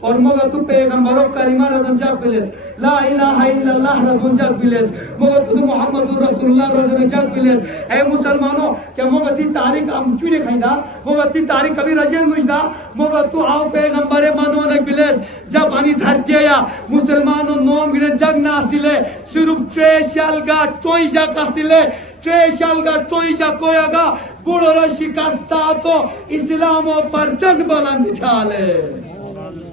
اور مگر تو پیغمبروں کلمہ رضم جاگ بلیس لا الہ الا اللہ رضم جاگ بلیس مگر تو محمد رسول اللہ رضم جاگ بلیس اے مسلمانوں کیا مگر تی تاریخ ام چونے کھائندہ مگر تی تاریخ کبھی رجل مجدہ مگر تو آو پیغمبر مانونک بلیس جب آنی دھرتی آیا مسلمانوں نوم گنے جگ ناسلے صرف ٹریشل گا چوئی جا کسلے ٹریشل گا چوئی جا کویا گا گوڑو شکستہ تو اسلام و پرچن بلند چھالے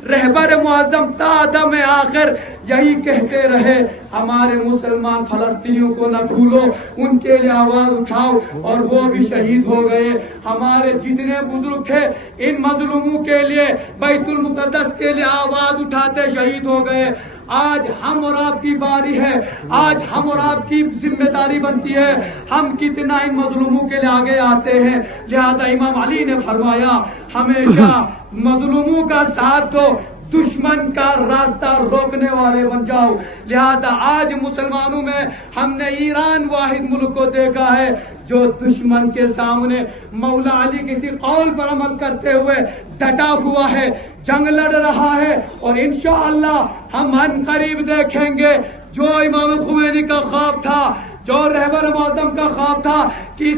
رہبر معظم تا دم آخر یہی کہتے رہے ہمارے مسلمان فلسطینیوں کو نہ بھولو ان کے لیے آواز اٹھاؤ اور وہ بھی شہید ہو گئے ہمارے جتنے بزرگ تھے ان مظلوموں کے لیے بیت المقدس کے لیے آواز اٹھاتے شہید ہو گئے آج ہم اور آپ کی باری ہے آج ہم اور آپ کی ذمہ داری بنتی ہے ہم کتنا ان مظلوموں کے لیے آگے آتے ہیں لہذا امام علی نے فرمایا ہمیشہ مظلوموں کا ساتھ دو دشمن کا راستہ روکنے والے بن جاؤ لہذا آج مسلمانوں میں ہم نے ایران واحد ملک کو دیکھا ہے جو دشمن کے سامنے مولا علی کسی قول پر عمل کرتے ہوئے ڈٹا ہوا ہے جنگ لڑ رہا ہے اور انشاءاللہ ہم ان قریب دیکھیں گے جو امام خمینی کا خواب تھا جو رہبر معظم کا خواب تھا کہ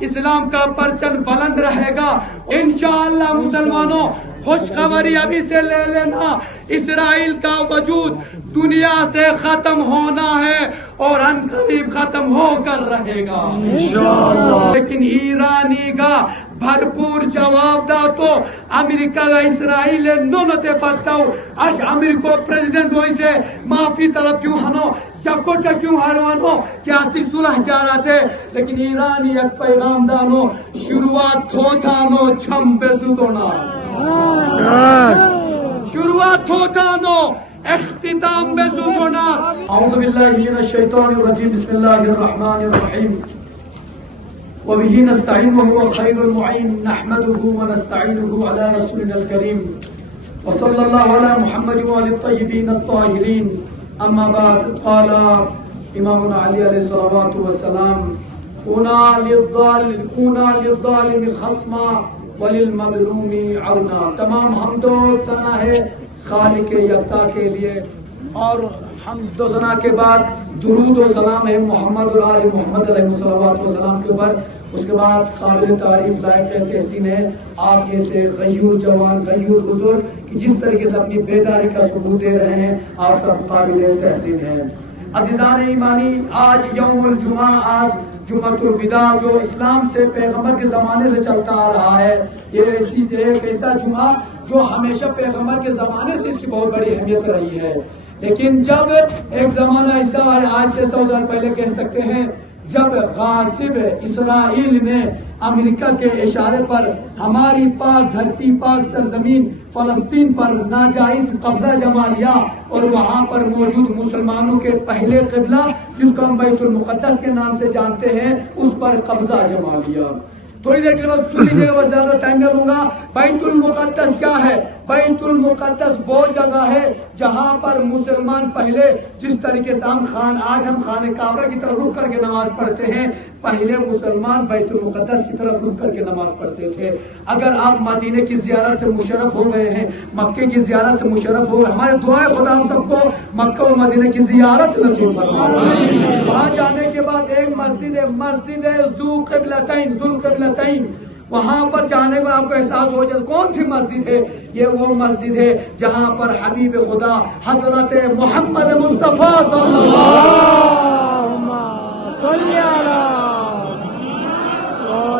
اسلام کا پرچم بلند رہے گا انشاءاللہ مسلمانوں خوشخبری ابھی سے لے لینا اسرائیل کا وجود دنیا سے ختم ہونا ہے اور ان قریب ختم ہو کر رہے گا انشاءاللہ لیکن ایرانی کا بھرپور جواب دا تو امریکہ کا اسرائیل نونت فتاو اش امریکہ پریزیڈنٹ ہوئی سے معافی طلب کیوں ہنو چکوٹا کیوں ہروانو کیا سی صلح جا رہا تھے لیکن ایرانی ایک پیغام دانو شروعات تھوتانو چھم بے ستونا شروعات تھوتانو اختتام بے ستونا اعوذ باللہ من الشیطان الرجیم بسم اللہ الرحمن الرحیم وبه نستعين وهو خير المعين نحمده ونستعينه على رسولنا الكريم وصلى الله على محمد وعلى الطيبين الطاهرين اما بعد قال امامنا علی علیہ الصلوات والسلام كونا للظالم خصما وللمظلوم عونا تمام حمد و ثنا ہے خالق یکتا کے لیے اور حمد و ثنا کے بعد درود و سلام ہے محمد اور آل محمد علیہ الصلوات والسلام کے اوپر اس کے بعد قابل تعریف لائق تحسین ہے آپ جیسے غیور جوان غیور بزرگ کہ جس طریقے سے اپنی بیداری کا ثبوت دے رہے ہیں آپ سب قابل تحسین ہیں عزیزان ایمانی آج یوم الجمعہ آج جمعۃ الوداع جو اسلام سے پیغمبر کے زمانے سے چلتا آ رہا ہے یہ ایک ایسا جمعہ جو ہمیشہ پیغمبر کے زمانے سے اس کی بہت بڑی اہمیت رہی ہے لیکن جب ایک زمانہ ایسا آج سے 100 سال پہلے کہہ سکتے ہیں جب غاصب اسرائیل نے امریکہ کے اشارے پر ہماری پاک دھرتی پاک سرزمین فلسطین پر ناجائز قبضہ جما لیا اور وہاں پر موجود مسلمانوں کے پہلے قبلہ جس کو ہم بیت المقدس کے نام سے جانتے ہیں اس پر قبضہ جما لیا تھوڑی دیر کے بعد سن لیجیے گا بس زیادہ ٹائم نہ لوں گا بیت المقدس کیا ہے بیت المقدس وہ جگہ ہے جہاں پر مسلمان پہلے جس طریقے سے آج ہم خانہ کعبہ کی طرف رک کر کے نماز پڑھتے ہیں پہلے مسلمان بیت المقدس کی طرف رک کر کے نماز پڑھتے تھے اگر آپ مدینے کی زیارت سے مشرف ہو گئے ہیں مکے کی زیارت سے مشرف ہو گئے ہمارے دعائیں خدا ہم سب کو مکہ اور مدینے کی زیارت نصیب فرمائے وہاں جانے کے بعد ایک مسجد ہے ذو قبلتین وہاں پر جانے پر آپ کو احساس ہو جائے کون سی مسجد ہے یہ وہ مسجد ہے جہاں پر حبیب خدا حضرت محمد مصطفیٰ صلی اللہ علیہ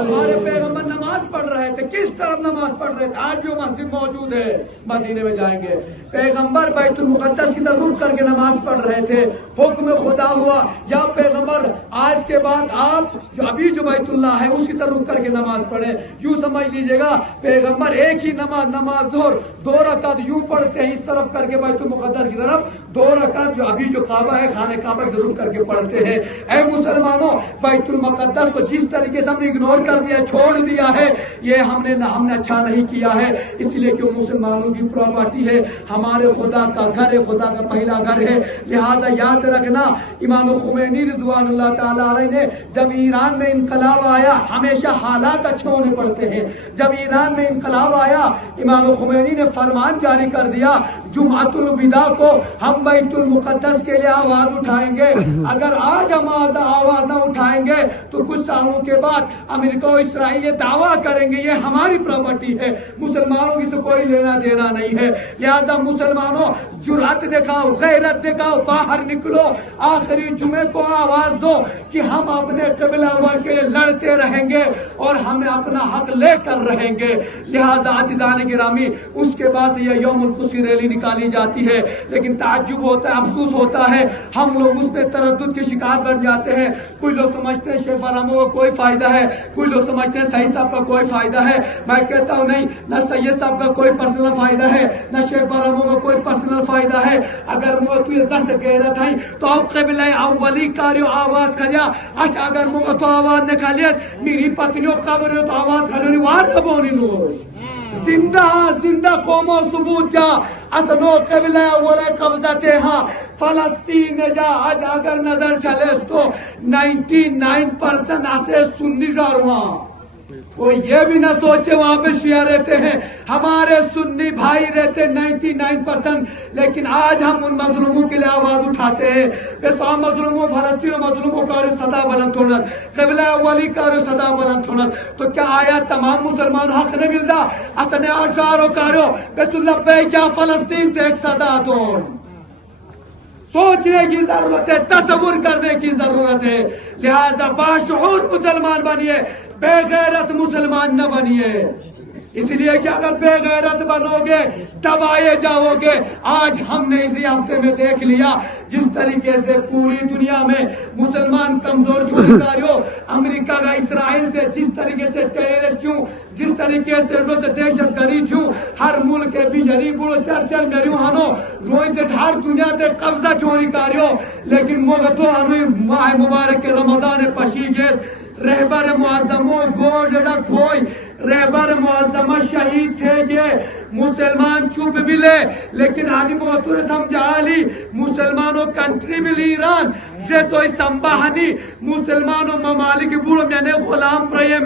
ہمارے پیغمبر نماز پڑھ رہے تھے کس طرف نماز پڑھ رہے تھے آج بھی وہ مسجد موجود ہے مدینے میں جائیں گے پیغمبر بیت المقدس کی طرف رک کر کے نماز پڑھ رہے تھے حکم خدا ہوا یا پیغمبر آج کے بعد آپ جو ابھی جو بیت اللہ ہے اس کی طرف رک کر کے نماز پڑھیں یوں سمجھ لیجئے گا پیغمبر ایک ہی نماز ظہر 2 رکعت یوں پڑھتے ہیں اس طرف کر کے بیت المقدس کی طرف 2 رکعت جو ابھی جو کعبہ ہے خانہ کعبہ کی طرف رک کر کے پڑھتے ہیں اے مسلمانوں بیت المقدس کو جس طریقے سے ہم نے اگنور کر دیا چھوڑ دیا ہے یہ ہم نے اچھا نہیں کیا ہے، اس لیے کہ مسلمانوں کی پراپرٹی ہے، ہمارے خدا کا گھر ہے، خدا کا پہلا گھر ہے۔ لہذا یاد رکھنا امام خمینی رضوان اللہ تعالیٰ علیہ نے جب ایران میں انقلاب آیا، ہمیشہ حالات اچھے ہونے پڑتے ہیں، جب ایران میں انقلاب آیا امام خمینی نے فرمان جاری کر دیا جمعۃ الوداع کو ہم بیت المقدس کے لیے آواز اٹھائیں گے، اگر آج ہم آواز نہ اٹھائیں گے تو کچھ سالوں کے بعد امریکہ و اسرائیل یہ دعویٰ کریں گے یہ ہماری پراپرٹی ہے، مسلمانوں کی سے کوئی لینا دینا نہیں ہے۔ لہذا مسلمانوں جرأت دکھاؤ، غیرت دکھاؤ، باہر نکلو، آخری جمعے کو آواز دو کہ ہم اپنے قبلہ اول کے لیے لڑتے رہیں گے اور ہمیں اپنا حق لے کر رہیں گے۔ لہذا عزیزان گرامی اس کے بعد یہ یوم القدس ریلی نکالی جاتی ہے، لیکن تعجب ہوتا ہے، افسوس ہوتا ہے، ہم لوگ اس پہ تردد کے شکار بن جاتے ہیں۔ کوئی لوگ سمجھتے ہیں شیخ برہموں کا کوئی فائدہ ہے، کوئی لوگ سمجھتے ہیں سعید صاحب کا کوئی فائدہ ہے۔ میں کہتا ہوں نہیں، نہ سید صاحب کا کوئی پرسنل فائدہ ہے، نہ شیخ برہموں کا کوئی پرسنل فائدہ ہے۔ اگر وہ تو یہ سے غیرت ہے تو اب قبلہ اولی کاریو آواز کھلیا، اش اگر مو تو آواز نکالیس میری پتنیو قبر تو آواز کھلونی وار کبونی نوش زندہ قوم و ثبوت جا اسنو قبلہ اولی قبضتے ہاں فلسطین جا آج اگر نظر چلیس تو 99% اسے سنی جارواں، کوئی یہ بھی نہ سوچے وہاں پہ شیعہ رہتے ہیں، ہمارے سنی بھائی رہتے 99%، لیکن آج ہم ان مظلوموں کے لیے آواز اٹھاتے ہیں۔ بس عام مظلوموں فلسطینوں مظلوموں کا صدا بلند ہونا، قبلہ اولی کا صدا بلند ہونا، تو کیا آیا تمام مسلمان حق نہیں ملتا؟ اسنے آٹھاروں کارو بس لبیک کیا فلسطین تے ایک صدا دو، سوچنے کی ضرورت ہے، تصور کرنے کی ضرورت ہے۔ لہذا باشعور مسلمان بنیے، بے غیرت مسلمان نہ بنیے، اس لیے کہ اگر بے غیرت بنو گے دبائے جاؤ گے۔ آج ہم نے اسی ہفتے میں دیکھ لیا جس طریقے سے پوری دنیا میں مسلمان کمزور چھوڑ امریکہ کا اسرائیل سے جس طریقے سے ٹیررسٹ ہوں، جس طریقے سے دہشت گردی ہوں، ہر ملک کے بھی جریب چرچر میریوں ہنو روئی سے ہر دنیا سے قبضہ چوری کاریو، لیکن موگتو ہنوی ماہ مبارک کے رمضان پشی گیس رہبر معظموں گوڑ ڈک ہوئی، رہبر معظمہ شہید تھے گے، مسلمان چوپ بھی لے، لیکن آنی بہتر سمجھا لی مسلمانوں کنٹری بھی لی ایران جیسوئی سمباہنی مسلمانوں ممالک بوڑھ میں نے غلام پریم،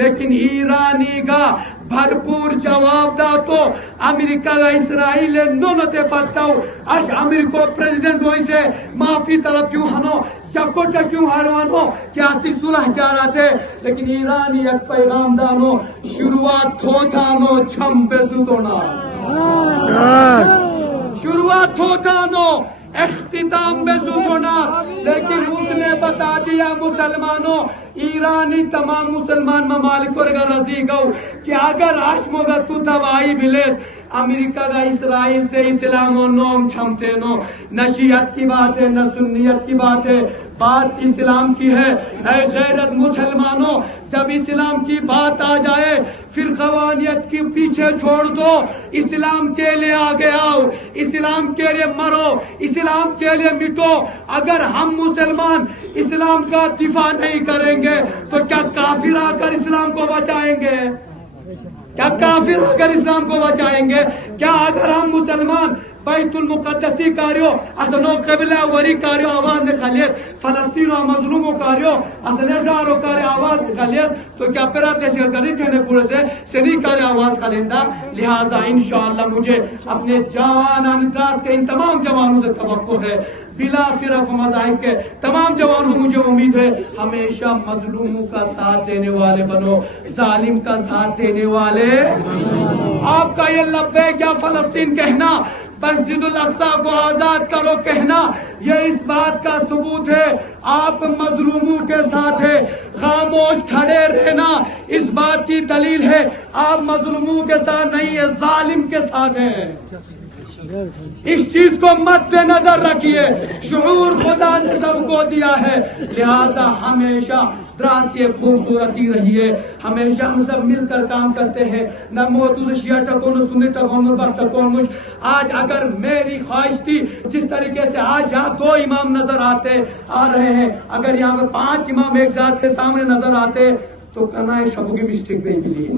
لیکن ایرانی کا بھرپور جواب دا تو امریکہ کا اسرائیل نونتے فتاو اش امریکہ پریزیڈنٹ ہوئی سے معافی طلب کیوں ہنو چکو چکیوں ہروانو کیاسی صلح جا رہا تھے، لیکن ایرانی ایک پیغام دانو شروعات تھوتانو چھم بے ستونا، شروعات تھوتانو اختتام بے ستونا، لیکن اس نے بتا دیا مسلمانوں ایرانی تمام مسلمان ممالک کو رضی گو کہ اگر آشموگا تو تباہی بلیس امریکہ کا اسرائیل سے اسلام و نوم چھمتے نو، نہ شیعت کی بات ہے نہ سنیت کی بات ہے، بات اسلام کی ہے۔ اے غیرت مسلمانوں، جب اسلام کی بات آ جائے پھر قوانیت کے پیچھے چھوڑ دو، اسلام کے لیے آگے آؤ، اسلام کے لیے مرو، اسلام کے لیے مٹو۔ اگر ہم مسلمان اسلام کا دفاع نہیں کریں گے تو کیا کافر آ کر اسلام کو بچائیں گے؟ کیا کافر آ کر اسلام کو بچائیں گے؟ کیا اگر ہم مسلمان بیت المقدسی کاریو اسنو قبلہ وری کاریو آواز نکالیت، فلسطین و مظلوموں کاریو اسنے جارو کاری آواز نکالیت، تو کیا پھر دہشت گردی تھے پورے سے سنی کاری آواز کھالندہ؟ لہذا انشاءاللہ مجھے اپنے جوان اندراز کے ان تمام جوانوں سے توقع ہے، بلا فرق و مذاہب کے تمام جوانوں مجھے امید ہے ہمیشہ مظلوموں کا ساتھ دینے والے بنو، ظالم کا ساتھ دینے والے۔ آپ کا یہ لبیک یا فلسطین کہنا، مسجد الاقصی کو آزاد کرو کہنا، یہ اس بات کا ثبوت ہے آپ مظلوموں کے ساتھ ہیں۔ خاموش کھڑے رہنا اس بات کی دلیل ہے آپ مظلوموں کے ساتھ نہیں ہے، ظالم کے ساتھ ہیں۔ اس چیز کو مد نظر رکھیے، شعور خدا نے سب کو دیا ہے، لہذا ہمیشہ دراز کی خوبصورتی رہی ہے، ہمیشہ ہم سب مل کر کام کرتے ہیں، نہ موضوع شیعہ ٹکو نہ سنی ٹکو نہ بخت ٹکو مجھ۔ آج اگر میری خواہش تھی جس طریقے سے آج یہاں 2 امام نظر آ رہے ہیں، اگر یہاں پہ 5 امام ایک ساتھ کے سامنے نظر آتے تو کنا شبوں کی مسٹیک بھی ملی،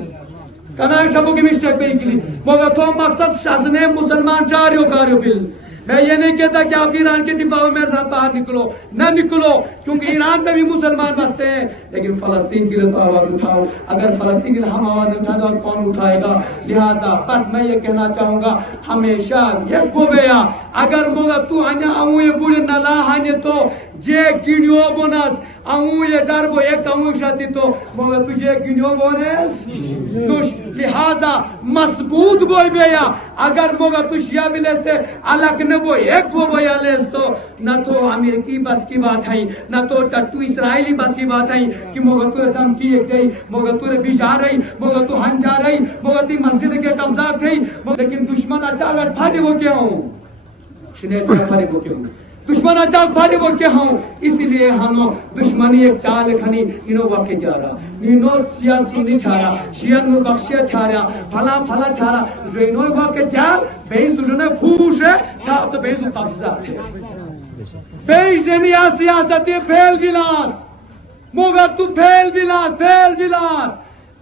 Kanay şabu gibi işlek beykili. Moga to maksat şahsine Müslüman çağırıyor karıyor bil. میں یہ نہیں کہتا کہ آپ ایران کے دفاع میں میرے ساتھ باہر نکلو، نہ نکلو، کیونکہ ایران میں بھی مسلمان بستے ہیں، لیکن فلسطین کے لیے تو آواز اٹھاؤ. اگر فلسطین کے لیے ہم آواز نہیں اٹھائیں تو کون اٹھائے گا؟ لہٰذا بس میں یہ کہنا چاہوں گا ہمیشہ یہ گوبیا اگر موگا تو آنیا آؤں یہ بوڑے نلا آنے تو جے گینیو بونس آؤں یہ ڈر بو ایک آؤں شاتی تو موگا تجھے گینیو بونس توش. لہٰذا مضبوط بوئی بیا اگر موگا تشیا بھی لیستے الگ وہ ایک وہ بیا لیس تو نہ تو امریکی بس کی بات ہے نہ تو ٹٹو اسرائیلی بس کی بات ہے کہ موگا تو دھمکی ایک گئی، موگا تو بیجا رہی، موگا تو ہن جا رہی، موگا تی مسجد کے قبضہ تھی، لیکن دشمن اچانک بھاگے وہ کیا ہوں شنیٹ بھاگے وہ کیا ہوں دشمن اچانک بھاگے وہ کیا ہوں. اس لیے ہم دشمنی ایک چال کھنی انہوں واقع جا رہا نینو سیاسی نہیں چھارا شیعہ نور بخشیہ چھارا پھلا پھلا چھارا رینو واقع جا بیس اٹھنے پھوش ہے تھا تو بیس قبضہ تھے بیس دنیا سیاستی پھیل گلاس موگا تو پھیل گلاس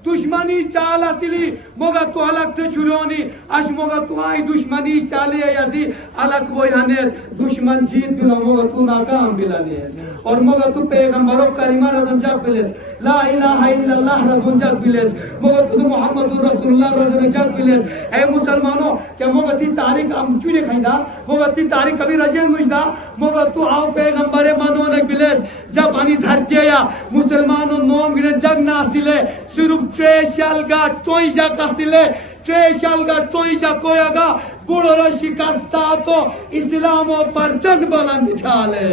دشمنی چال اصلی موگا تو الگ تھے چھلونی اش موگا تو آئی دشمنی چالی ہے یزی الگ وہ یانیس دشمن جیت بلا موگا تو ناکام بلا نیس اور موگا تو پیغمبروں کلمہ رضم جاگ بلیس لا الہ الا اللہ رضم جاگ بلیس موگا تو محمد رسول اللہ رضم جاگ بلیس. اے مسلمانوں کیا موگا تی تاریخ ام چونے کھائندہ موگا تی تاریخ کبھی رجل مجدہ موگا تو آو پیغمبر منونک بلیس جب آنی دھرتی ہے مسلمانوں نوم گرے جگ ناسلے صرف چیشلگا چوئیجا کسلے چیشلگا چوئیجا کوئیگا گوڑو شکستا تو اسلاموں پر چند بلند چھالے.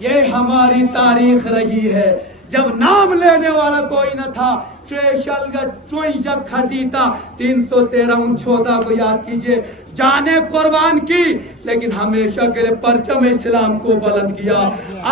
یہ ہماری تاریخ رہی ہے جب نام لینے والا کوئی نہ تھا چیشلگا چوئیجا کھزیتا 313 14 کو یاد کیجئے جانے قربان کی لیکن ہمیشہ کے لئے پرچم اسلام کو بلند کیا.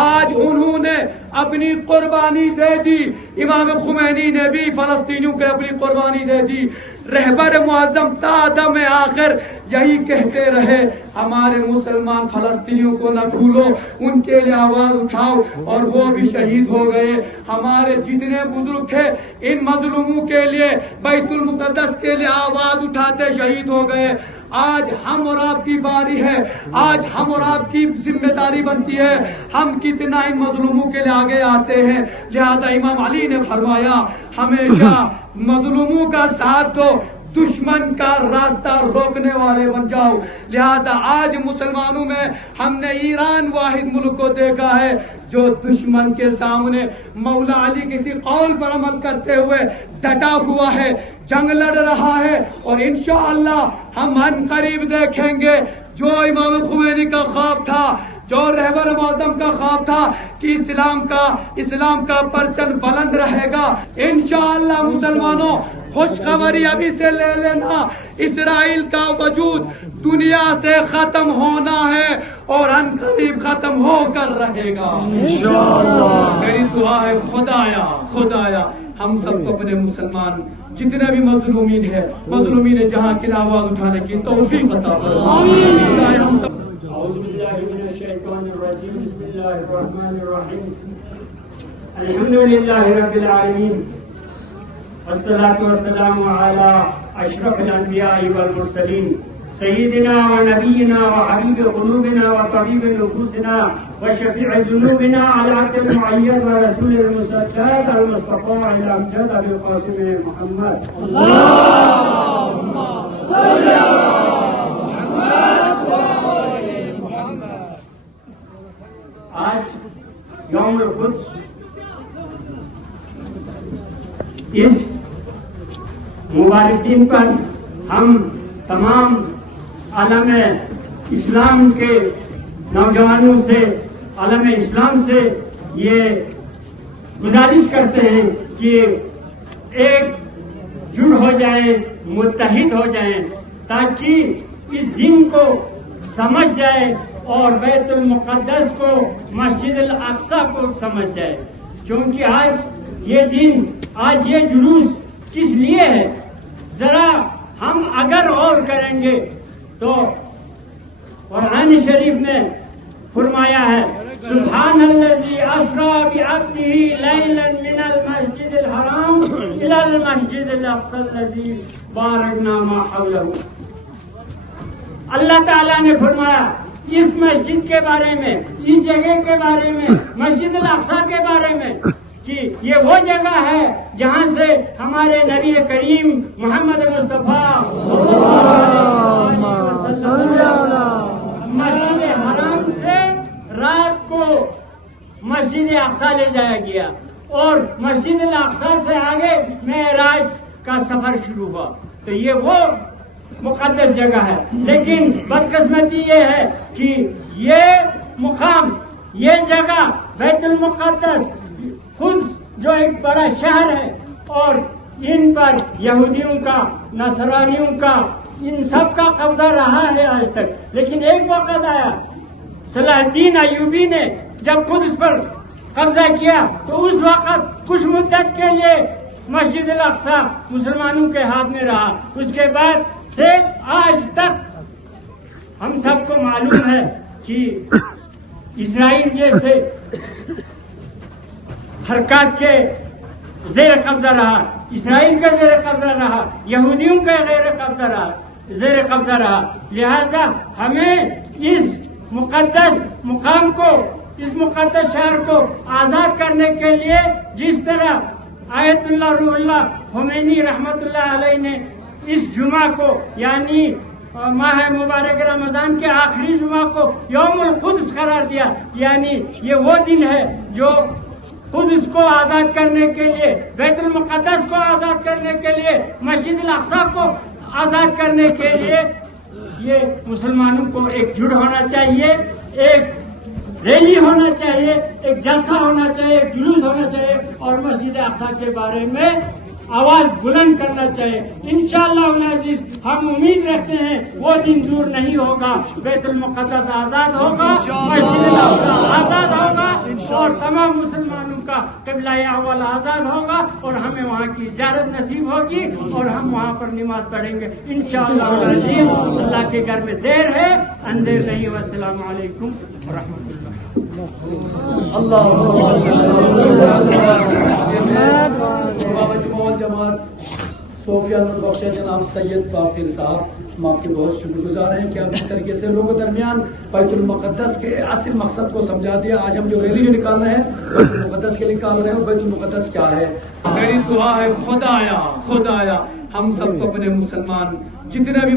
آج انہوں نے اپنی قربانی دے دی، امام خمینی نے بھی فلسطینیوں کے اپنی قربانی دے دی. رہبر معظم تا دم آخر یہی کہتے رہے ہمارے مسلمان فلسطینیوں کو نہ بھولو، ان کے لیے آواز اٹھاؤ اور وہ بھی شہید ہو گئے. ہمارے جتنے بزرگ تھے ان مظلوموں کے لیے بیت المقدس کے لیے آواز اٹھاتے شہید ہو گئے. آج ہم اور آپ کی باری ہے، آج ہم اور آپ کی ذمہ داری بنتی ہے ہم کتنا ان مظلوموں کے لیے آگے آتے ہیں. لہذا امام علی نے فرمایا ہمیشہ مظلوموں کا ساتھ دو، دشمن کا راستہ روکنے والے بن جاؤ. لہذا آج مسلمانوں میں ہم نے ایران واحد ملک کو دیکھا ہے جو دشمن کے سامنے مولا علی کسی قول پر عمل کرتے ہوئے ڈٹا ہوا ہے، جنگ لڑ رہا ہے. اور انشاءاللہ ہم ان قریب دیکھیں گے جو امام خمینی کا خواب تھا، جو رہبر معظم کا خواب تھا کہ اسلام کا پرچم بلند رہے گا. انشاءاللہ مسلمانوں خوشخبری ابھی سے لے لینا، اسرائیل کا وجود دنیا سے ختم ہونا ہے اور ان قریب ختم ہو کر رہے گا انشاءاللہ. میری دعا ہے خدایا ہم سب کو اپنے مسلمان جتنے بھی مظلومین ہیں مظلومین جہاں کی آواز اٹھانے کی توفیق عطا فرمائے. أعوذ بالله من الشيطان الرجيم بسم الله الرحمن الرحيم الحمد لله رب العالمين والصلاة والسلام على أشرف الأنبياء والمرسلين سيدنا ونبينا وحبيب قلوبنا وطبيب نفوسنا وشفيع ذنوبنا على عبد المعين ورسول المسدد المصطفى الأمجد أبي القاسم محمد اللهم صل على محمد. آج یوم القدس اس مبارک دن پر ہم تمام عالم اسلام کے نوجوانوں سے عالم اسلام سے یہ گزارش کرتے ہیں کہ ایک جڑ ہو جائیں، متحد ہو جائیں تاکہ اس دن کو سمجھ جائے اور بیت المقدس کو مسجد الاقصی کو سمجھ جائے. کیونکہ آج یہ دن، آج یہ جلوس کس لیے ہے؟ ذرا ہم اگر اور کریں گے تو قرآن شریف میں فرمایا ہے سبحان الذي اسرى بعبده ليلا من المسجد الحرام الى المسجد الاقصى الذي باركنا ما حوله. اللہ تعالیٰ نے فرمایا اس مسجد کے بارے میں، اس جگہ کے بارے میں، مسجد الاقصی کے بارے میں کہ یہ وہ جگہ ہے جہاں سے ہمارے نبی کریم محمد مصطفیٰ مسجد حرام سے رات کو مسجد اقصی لے جایا گیا اور مسجد الاقصی سے آگے معراج کا سفر شروع ہوا. تو یہ وہ مقدس جگہ ہے، لیکن بدقسمتی یہ ہے کہ یہ مقام، یہ جگہ بیت المقدس خود جو ایک بڑا شہر ہے اور ان پر یہودیوں کا، نصرانیوں کا، ان سب کا قبضہ رہا ہے آج تک. لیکن ایک وقت آیا صلاح الدین ایوبی نے جب خود اس پر قبضہ کیا تو اس وقت کچھ مدت کے لیے مسجد الاقصی مسلمانوں کے ہاتھ میں رہا. اس کے بعد سے آج تک ہم سب کو معلوم ہے کہ اسرائیل جیسے حرکات کے زیر قبضہ رہا، اسرائیل کا زیر قبضہ رہا، یہودیوں کا زیر قبضہ رہا. لہذا ہمیں اس مقدس مقام کو، اس مقدس شہر کو آزاد کرنے کے لیے جس طرح آیت اللہ روح اللہ خمینی رحمت اللہ علیہ نے اس جمعہ کو یعنی ماہ مبارک رمضان کے آخری جمعہ کو یوم القدس قرار دیا، یعنی یہ وہ دن ہے جو قدس کو آزاد کرنے کے لیے، بیت المقدس کو آزاد کرنے کے لیے، مسجد الاقصی کو آزاد کرنے کے لیے یہ مسلمانوں کو ایک جڑ ہونا چاہیے، ایک ریلی ہونا چاہیے، ایک جلسہ ہونا چاہیے، ایک جلوس ہونا چاہیے اور مسجد اقصی کے بارے میں آواز بلند کرنا چاہیے. انشاءاللہ العزیز ہم امید رکھتے ہیں وہ دن دور نہیں ہوگا، بیت المقدس آزاد ہوگا، مسجد الاقصی آزاد ہوگا اور تمام مسلمانوں کا قبلہ اول آزاد ہوگا اور ہمیں وہاں کی زیارت نصیب ہوگی اور ہم وہاں پر نماز پڑھیں گے انشاءاللہ العزیز. اللہ کے گھر میں دیر ہے، اندھیر نہیں. والسلام علیکم ورحمۃ اللہ. جماعت صوفیہ بخش جناب سید باقر صاحب، ہم آپ کے بہت شکر گزار ہیں کہ آپ اس طریقے سے لوگوں کے درمیان بیت المقدس کے اصل مقصد کو سمجھا دیا. آج ہم جو ریلی نکال رہے ہیں بیت المقدس کے لیے نکال رہے ہیں، بیت المقدس کیا ہے. میری دعا ہے خدایا ہم سب کو اپنے مسلمان جتنے بھی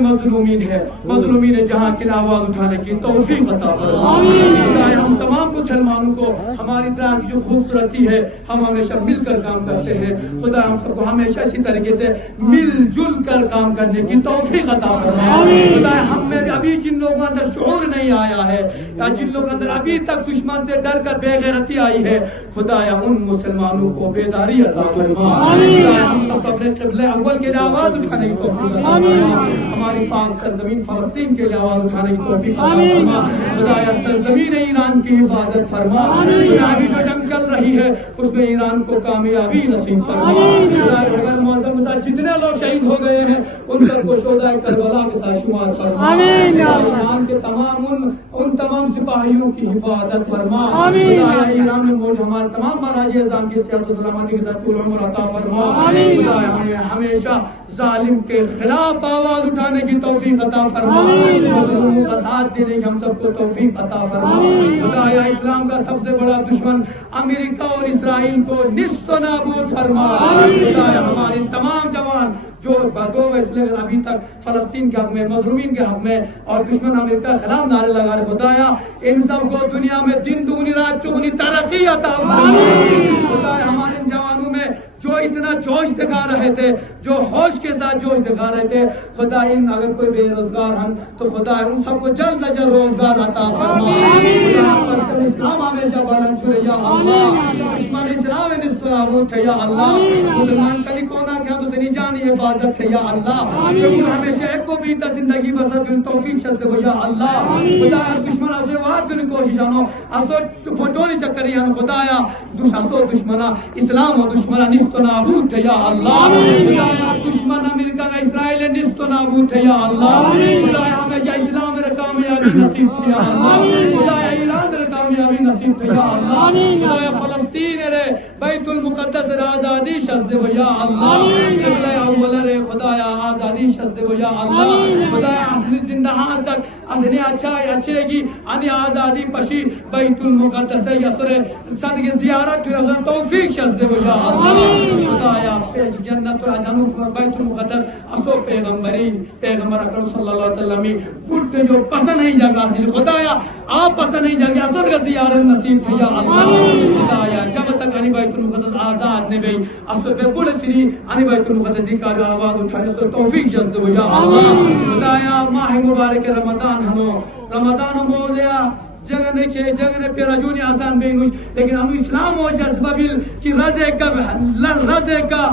مظلومین جہاں کی آواز اٹھانے کی توفیق عطا فرما. خدایا ہم تمام مسلمانوں کو ہماری طرح کی جو خوبصورتی ہے، ہم ہمیشہ مل کر کام کرتے ہیں. خدا ہم سب کو ہمیشہ اسی طریقے سے مل جل کر کام کرنے کی توفیق عطا فرما. خدا ہم میں ابھی جن لوگوں اندر شعور نہیں آیا ہے یا جن لوگوں اندر ابھی تک دشمن سے ڈر کر بے غیرتی آئی ہے، خدایا ان مسلمانوں کو بیداری عطا فرما. خدایا ہم سب کو اپنے قبلہ اول کے لیے آواز اٹھانے کی توفیق عطا فرما. ہماری پاک سرزمین فلسطین کے لیے آواز اٹھانے کی توفیق عطا فرما. خدایا سرزمین ایران کی حفاظت فرما. خدا ابھی جو جنگ چل رہی ہے اس میں ایران کو کامیابی نصیب فرما. اگر معظم جتنے لوگ شہید ہو گئے ہیں ان سب کو شہداء کربلا کے ساتھ شمار فرما. ایران کے ان تمام سپاہیوں کی حفاظت فرما. خدایا ایران میں موجود ہمارے تمام مہاراج اعظام کی صحت و سلامتی کے ساتھ طول عمر عطا فرما. خدایا ہمیں ہمیشہ ظالم کے خلاف آواز اٹھانے کی توفیق عطا فرما. مظلوموں کا ساتھ دینے کی ہم سب کو توفیق عطا فرما. خدایا اسلام کا سب سے بڑا دشمن امریکہ اور اسرائیل کو نیست و نابود فرما. خدایا ہمارے تمام جوان جو دو فیصلے ابھی تک فلسطین کے حق میں، مظلومین کے حق میں اور دشمن امریکہ کے خلاف نعرے لگا رہے، خدایا ان سب کو دنیا میں دن دگنی رات چگنی ترقی عطا فرما. خدایا ہمارے جوانوں میں جو اتنا جوش دکھا رہے تھے، جو ہوش کے ساتھ جوش دکھا رہے تھے، خدا ان اگر کوئی بے روزگار ہیں تو خدا ان سب کو جلد از جلد روزگار عطا فرما. خدا اسلام ہمیشہ بلند چھڑے یا اللہ. دشمن اسلام نصف نابود تھے یا اللہ. مسلمان کلی کونا کیا تو سنی جانی حفاظت تھے یا اللہ. ہمیشہ ایک کو بھی زندگی بسر جن توفیق شد کو یا اللہ. خدا دشمن اسے وات جن کوشش آنو اسو فوٹونی چکر یا خدایا اسو دشمنا اسلام و دشمنا نصف نابود تھے یا اللہ. خدایا دشمن امریکہ کا اسرائیل نصف نابود تھے یا اللہ. خدایا ہمیں یا اسلام میں کامیابی نصیب تھی یا اللہ. خدایا ایران میں کامیابی نصیب نصیب تھے یا اللہ خدایا فلسطین رے بیت المقدس رے آزادی شز دے یا اللہ قبلہ اول رے خدایا آزادی شز دے یا اللہ خدایا اصلی زندہان تک اصلی اچھے گی انی آزادی پشی بیت المقدس یسر صدق زیارت توفیق شز دے یا اللہ خدایا پیج جنت و عدن بیت المقدس اسو پیغمبر اکرم صلی اللہ علیہ وسلم پھٹنے جو پسند نہیں جگہ سے خدایا آپ پسند نہیں جگہ اصل کا زیارت نصیب تھی یا اللہ خدایا جب تک انی بیت المقدس آزاد نے گئی اسو پہ بول فری انی بیت المقدس کا جو آواز اٹھانے سے توفیق شز دے یا اللہ خدایا ماہ مبارک رمضان ہمو لیا جگہ پہ رجونی آسان بے نوش لیکن ہم اسلام و جذبہ بل کی رضے کا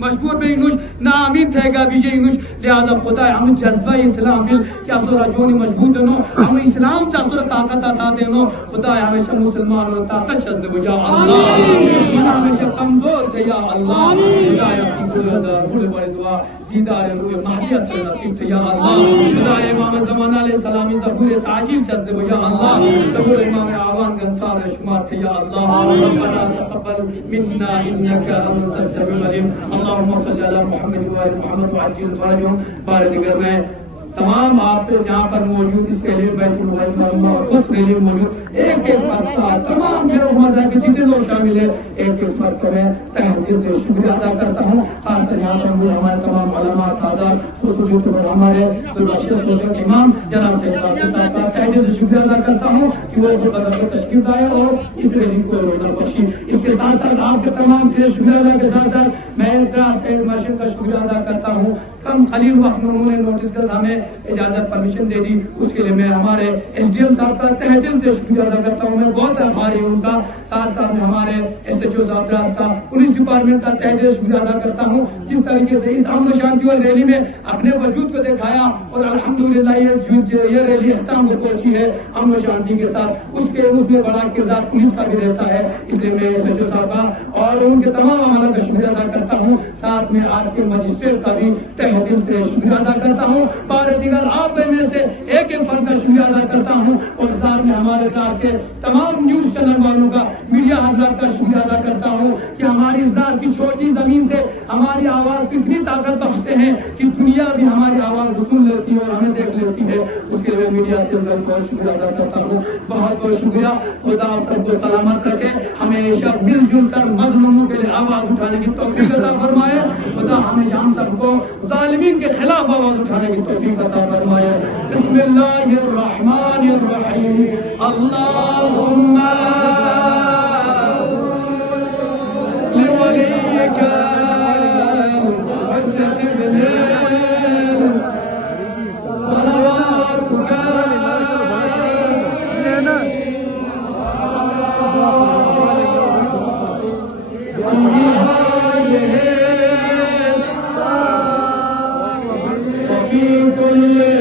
مجبور بے نوش نا امین تھے گا بیجے نوش لہذا خدا ہم جذبہ اسلام بل کہ افسر رجونی مضبوط دنو ہم اسلام سے افسر طاقت آتا دینو خدا ہمیشہ مسلمان و طاقت شد دے یا اللہ ہمیشہ کمزور تھے یا اللہ خدا یا سنگل بڑے بڑے دعا دیدار روح مہدی اثر نصیب تھے یا اللہ خدا امام زمان علیہ السلامی دبور تعجیل شد دے یا اللہ دبور امام آوان گنسار شمار تھے یا اللہ ربنا تقبل منا انك انت السميع العليم اللهم صل على محمد وعلى محمد وعجل فرجهم بار دیگر میں تمام آپ جہاں پر موجود اس کے لیے بیت المقدس اور اس کے لیے موجود ایک فرق تھا تمام فروغ مذہب کے جتنے لوگ شامل ہیں ایک فرق کو میں تہ دل سے شکریہ ادا کرتا ہوں خاص طور یہاں پر ہمارے تمام علماء سادات خصوصی طور پر ہمارے امام جناب سید صاحب کا تہ دل سے شکریہ ادا کرتا ہوں کہ وہ مقدس کو تشکیل دائے اور اس ریلی کو روزہ بخشی اس کے ساتھ ساتھ آپ کے تمام کے شکریہ ادا کے ساتھ ساتھ میں دراز سید مرشد کا شکریہ ادا کرتا ہوں کم خلیل وقت میں انہوں نے نوٹس کا ہمیں اجازت پرمیشن دے دی اس کے لیے میں ہمارے ایس ڈی ایم صاحب کا تہ دل سے شکریہ ادا کرتا ہوں میں بہت آبھاری ہوں ان کا ساتھ ساتھ میں ہمارے ایس ایچ او صاحب دراز کا پولیس ڈپارٹمنٹ کا تہ دل سے شکریہ ادا کرتا ہوں جس طریقے سے اس امن و شانتی اور ریلی میں اپنے وجود کو دکھایا اور الحمدللہ یہ ریلی اختتام کو پہنچی ہے امن و شانتی کے ساتھ اس میں بڑا کردار پولیس کا بھی رہتا ہے اس لیے میں ایس ایچ او صاحب کا اور ان کے تمام عملہ کا شکریہ ادا کرتا ہوں ساتھ میں آج کے مجسٹریٹ کا بھی تہ دل سے شکریہ ادا کرتا ہوں اور دیگر آپ میں سے ایک فرد کا شکریہ ادا کرتا ہوں اور ساتھ میں ہمارے ساتھ کے تمام نیوز چینل والوں کا میڈیا حضرات کا شکریہ ادا کرتا ہوں کہ ہماری اس رات کی چھوٹی زمین سے ہماری آواز کو اتنی طاقت بخشتے ہیں کہ دنیا بھی ہماری آواز سن لیتی ہے اور ہمیں دیکھ لیتی ہے اس کے لیے میڈیا سے بہت شکریہ ادا کرتا ہوں بہت بہت شکریہ خدا سب کو سلامت رکھے ہمیشہ مل جل کر مظلوموں کے لیے آواز اٹھانے کی توفیق عطا فرمائے خدا ہمیں ہم سب کو ظالمین کے خلاف آواز اٹھانے کی توفیق عطا فرمائے بسم اللہ الرحمن الرحیم اللہم لولیک حجت ابن صلواتک وفي كل